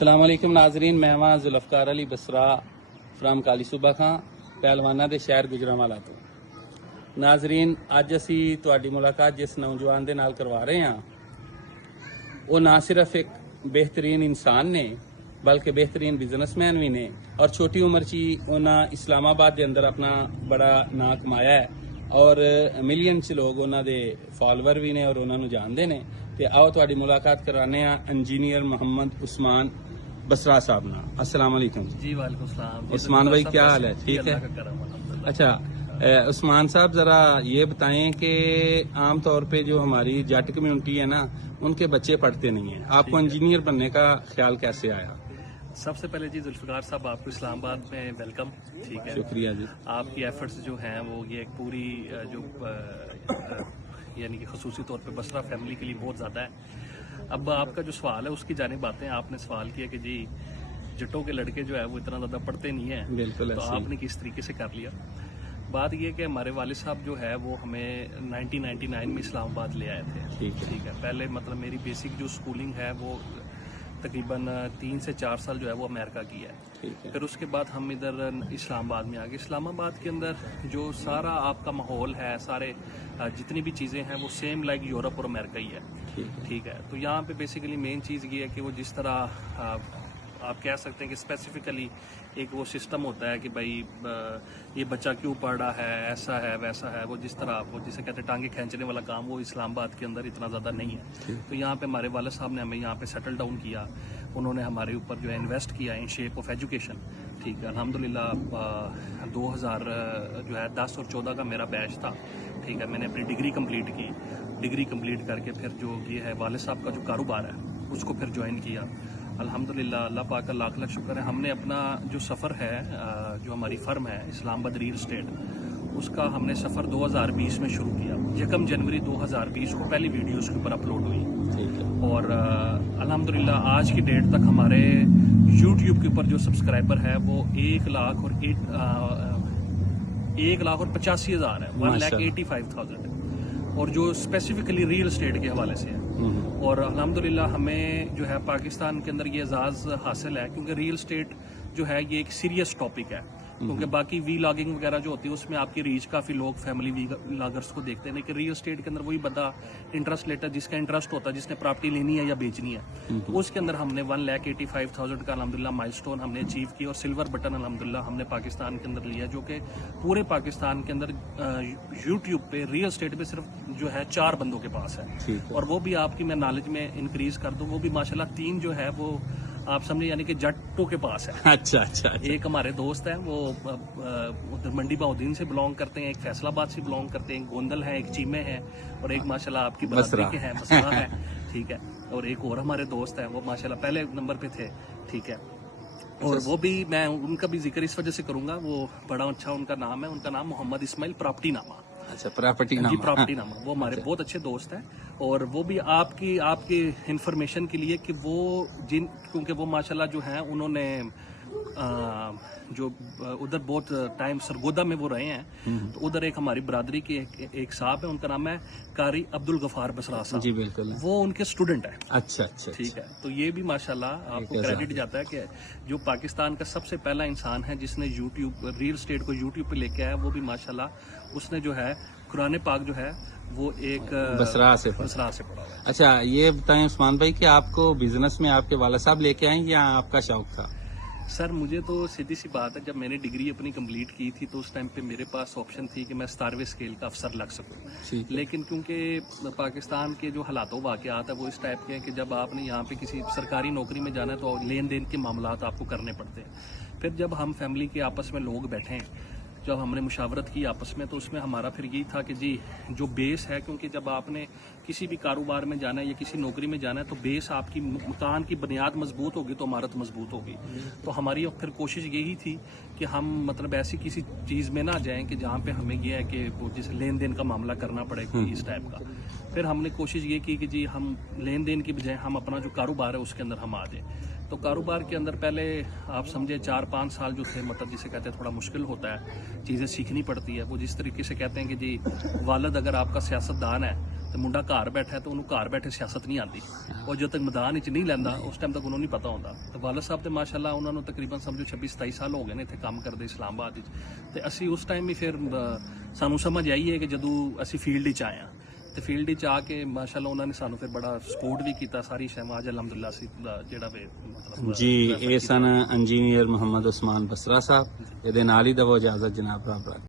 السلام علیکم ناظرین، میں ہاں ذوالفقار علی بسرا فرام کالی صوبہ خاں پہلوانا دے شہر گجرانوالا تو ناظرین اج اسی تہاڈی ملاقات جس نوجوان دے نال کروا رہے ہیں وہ نہ صرف ایک بہترین انسان نے بلکہ بہترین بزنس مین بھی نے اور چھوٹی عمر چی انہاں اسلام آباد دے اندر اپنا بڑا نام کمایا ہے اور ملین چ لوگ انہاں دے فالوور بھی نے اور انہاں نو جاندے نے تے آؤ تہاڈی ملاقات کرانے ہیں انجینئر محمد عثمان بسرا صاحب نا۔ السلام علیکم جی وعلیکم السلام عثمان بھائی، کیا حال ہے؟ ٹھیک ہے؟ اچھا عثمان صاحب ذرا یہ بتائیں کہ عام طور پہ جو ہماری جٹ کمیونٹی ہے نا ان کے بچے پڑھتے نہیں ہیں، آپ کو انجینئر بننے کا خیال کیسے آیا؟ سب سے پہلے جی ذوالفقار صاحب آپ کو اسلام آباد میں ویلکم، ٹھیک ہے؟ شکریہ جی۔ آپ کی ایفرٹس جو ہیں وہ یہ ایک پوری جو یعنی کہ خصوصی طور پہ بسرا فیملی کے لیے بہت زیادہ ہے۔ اب آپ کا جو سوال ہے اس کی جانب آتے ہیں، آپ نے سوال کیا کہ جی جٹوں کے لڑکے جو ہے وہ اتنا زیادہ پڑھتے نہیں ہیں، بالکل تو آپ نے کس طریقے سے کر لیا؟ بات یہ کہ ہمارے والد صاحب جو ہے وہ ہمیں 1999 میں اسلام آباد لے آئے تھے، ٹھیک ہے؟ پہلے مطلب میری بیسک جو سکولنگ ہے وہ تقریباً 3 سے 4 سال جو ہے وہ امریکہ کی ہے، پھر اس کے بعد ہم ادھر اسلام آباد میں آ گئے۔ اسلام آباد کے اندر جو سارا آپ کا ماحول ہے، سارے جتنی بھی چیزیں ہیں وہ سیم لائک یورپ اور امریکہ ہی ہے، ٹھیک ہے؟ تو یہاں پہ بیسیکلی مین چیز یہ ہے کہ وہ جس طرح آپ کہہ سکتے ہیں کہ اسپیسیفکلی ایک وہ سسٹم ہوتا ہے کہ بھائی یہ بچہ کیوں پڑھ رہا ہے، ایسا ہے ویسا ہے، وہ جس طرح وہ جسے کہتے ہیں ٹانگیں کھینچنے والا کام، وہ اسلام آباد کے اندر اتنا زیادہ نہیں ہے۔ تو یہاں پہ ہمارے والد صاحب نے ہمیں یہاں پہ سیٹل ڈاؤن کیا، انہوں نے ہمارے اوپر جو ہے انویسٹ کیا ان شیپ آف ایجوکیشن، ٹھیک ہے؟ الحمدللہ 2010 اور 14 کا میرا بیچ تھا، ٹھیک ہے؟ میں نے اپنی ڈگری کمپلیٹ کی، ڈگری کمپلیٹ کر کے پھر جو یہ ہے والد صاحب کا جو کاروبار ہے اس کو پھر جوائن کیا۔ الحمدللہ اللہ پاک کا لاکھ لاکھ شکر ہے، ہم نے اپنا جو سفر ہے جو ہماری فرم ہے اسلام آباد ریل اسٹیٹ، اس کا ہم نے سفر 2020 میں شروع کیا۔ 1 جنوری 2020 کو پہلی ویڈیو اس کے اوپر اپلوڈ ہوئی اور الحمدللہ آج کی ڈیٹ تک ہمارے یوٹیوب کے اوپر جو سبسکرائبر ہے وہ 1,85,000 ہے، 1,85,000 اور جو اسپیسیفکلی ریل اسٹیٹ کے حوالے سے ہے۔ اور الحمدللہ ہمیں جو ہے پاکستان کے اندر یہ اعزاز حاصل ہے کیونکہ ریل اسٹیٹ جو ہے یہ ایک سیریس ٹاپک ہے، کیونکہ باقی وی لاگنگ وغیرہ جو ہوتی ہے اس میں آپ کی ریچ کافی لوگ فیملی وی لاگرس کو دیکھتے ہیں، لیکن ریل اسٹیٹ کے اندر وہی بندہ انٹرسٹ لیتا ہے جس کا انٹرسٹ ہوتا ہے، جس نے پراپرٹی لینی ہے یا بیچنی ہے۔ تو اس کے اندر ہم نے 1,85,000 کا الحمدللہ مائل سٹون ہم نے اچیو کیا اور سلور بٹن الحمدللہ ہم نے پاکستان کے اندر لیا، جو کہ پورے پاکستان کے اندر یوٹیوب پہ ریل اسٹیٹ پہ صرف جو ہے 4 بندوں کے پاس ہے، اور وہ بھی آپ کی میں نالج میں انکریز کر دوں، وہ بھی ماشاءاللہ 3 جو ہے وہ آپ سمجھے یعنی کہ جٹوں کے پاس ہے۔ اچھا ایک ہمارے دوست ہیں وہ ادھر منڈی بہاؤدین سے بلونگ کرتے ہیں، ایک فیصل آباد سے بلونگ کرتے ہیں، ایک گوندل ہے، ایک چیمے ہیں، اور ایک ماشاءاللہ آپ کی برادری کے ہیں بسرا ہے، ٹھیک ہے؟ اور ایک اور ہمارے دوست ہیں وہ ماشاءاللہ پہلے نمبر پہ تھے، ٹھیک ہے؟ اور وہ بھی میں ان کا بھی ذکر اس وجہ سے کروں گا، وہ بڑا اچھا ان کا نام ہے، ان کا نام محمد اسماعیل پراپرٹی نامہ۔ اچھا، پراپرٹی نامہ، جی پراپرٹی نامہ، وہ ہمارے بہت اچھے دوست ہیں، اور وہ بھی آپ کی انفارمیشن کے لیے کہ وہ کیونکہ وہ ماشاءاللہ جو ہیں انہوں نے جو ادھر بہت ٹائم سرگودا میں وہ رہے ہیں، تو ادھر ایک ہماری برادری کے ایک صاحب ہیں، ان کا نام ہے قاری عبدالغفار بسرا صاحب، جی بالکل، وہ ان کے اسٹوڈنٹ ہیں۔ اچھا ٹھیک ہے، تو یہ بھی ماشاءاللہ آپ کو کریڈٹ جاتا ہے کہ جو پاکستان کا سب سے پہلا انسان ہے جس نے یوٹیوب ریل اسٹیٹ کو یوٹیوب پہ لے کے آیا، وہ بھی ماشاءاللہ اس نے جو ہے قرآن پاک جو ہے وہ ایک بسرا سے پڑھا ہوا ہے۔ اچھا یہ بتائیں عثمان بھائی کہ آپ کو بزنس میں آپ کے والد صاحب لے کے آئیں یا آپ کا شوق تھا؟ سر مجھے تو سیدھی سی بات ہے، جب میں نے ڈگری اپنی کمپلیٹ کی تھی تو اس ٹائم پہ میرے پاس آپشن تھی کہ میں 17ویں اسکیل کا افسر لگ سکوں، لیکن کیونکہ پاکستان کے جو حالات و واقعات ہیں وہ اس ٹائپ کے ہیں کہ جب آپ نے یہاں پہ کسی سرکاری نوکری میں جانا ہے تو لین دین کے معاملات آپ کو کرنے پڑتے ہیں۔ پھر جب ہم فیملی کے آپس میں لوگ بیٹھے ہیں، جب ہم نے مشاورت کی آپس میں، تو اس میں ہمارا پھر یہی تھا کہ جی جو بیس ہے، کیونکہ جب آپ نے کسی بھی کاروبار میں جانا ہے یا کسی نوکری میں جانا ہے تو بیس آپ کی مکان کی بنیاد مضبوط ہوگی تو عمارت مضبوط ہوگی۔ تو ہماری پھر کوشش یہی تھی کہ ہم مطلب ایسی کسی چیز میں نہ جائیں کہ جہاں پہ ہمیں یہ ہے کہ وہ جیسے لین دین کا معاملہ کرنا پڑے کوئی اس ٹائپ کا۔ پھر ہم نے کوشش یہ کی کہ جی ہم لین دین کی بجائے ہم اپنا جو کاروبار ہے اس کے اندر ہم آ جائیں۔ تو کاروبار کے اندر پہلے آپ سمجھے 4-5 سال جو تھے، مطلب جسے کہتے ہیں تھوڑا مشکل ہوتا ہے، چیزیں سیکھنی پڑتی ہے۔ وہ جس طریقے سے کہتے ہیں کہ جی والد اگر آپ کا سیاست دان ہے ਤੇ ਮੁੰਡਾ ਘਰ ਬੈਠਾ ਤੇ ਉਹਨੂੰ ਘਰ ਬੈਠੇ ਸਿਆਸਤ ਨਹੀਂ ਆਉਂਦੀ, ਉਹ ਜਦੋਂ ਤੱਕ ਮੈਦਾਨ ਵਿੱਚ ਨਹੀਂ ਲੈਂਦਾ ਉਸ ਟਾਈਮ ਤੱਕ ਉਹਨੂੰ ਨਹੀਂ ਪਤਾ ਹੁੰਦਾ। ਤੇ ਵਾਲਦ ਸਾਹਿਬ ਤੇ ਮਾਸ਼ਾਅੱਲਾ ਉਹਨਾਂ ਨੂੰ ਤਕਰੀਬਨ ਸਮਝੋ 26-27 ਸਾਲ ਹੋ ਗਏ ਨੇ ਇੱਥੇ ਕੰਮ ਕਰਦੇ ਇਸਲਾਮਾਬਾਦ ਵਿੱਚ। ਤੇ ਅਸੀਂ ਉਸ ਟਾਈਮ ਹੀ ਫਿਰ ਸਾਨੂੰ ਸਮਝ ਆਈ ਹੈ ਕਿ ਜਦੋਂ ਅਸੀਂ ਫੀਲਡ ਵਿੱਚ ਆਏ ਹਾਂ ਤੇ ਫੀਲਡ ਵਿੱਚ ਆ ਕੇ ਮਾਸ਼ਾਅੱਲਾ ਉਹਨਾਂ ਨੇ ਸਾਨੂੰ ਫਿਰ ਬੜਾ ਸਪੋਰਟ ਵੀ ਕੀਤਾ ਸਾਰੀ ਸ਼ਹਿਮਾਜ ਅਲਹਮਦੁਲਿਲਾ ਅਸੀਂ ਜਿਹੜਾ ਵੇ ਮਤਲਬ ਜੀ ਇਹ ਸਨ ਇੰਜੀਨੀਅਰ ਮੁਹੰਮਦ ਉਸਮਾਨ ਬਸਰਾ ਸਾਹਿਬ, ਇਹਦੇ ਨਾਲ ਹੀ ਦਵੋ ਇਜਾਜ਼ਤ ਜਨਾਬ।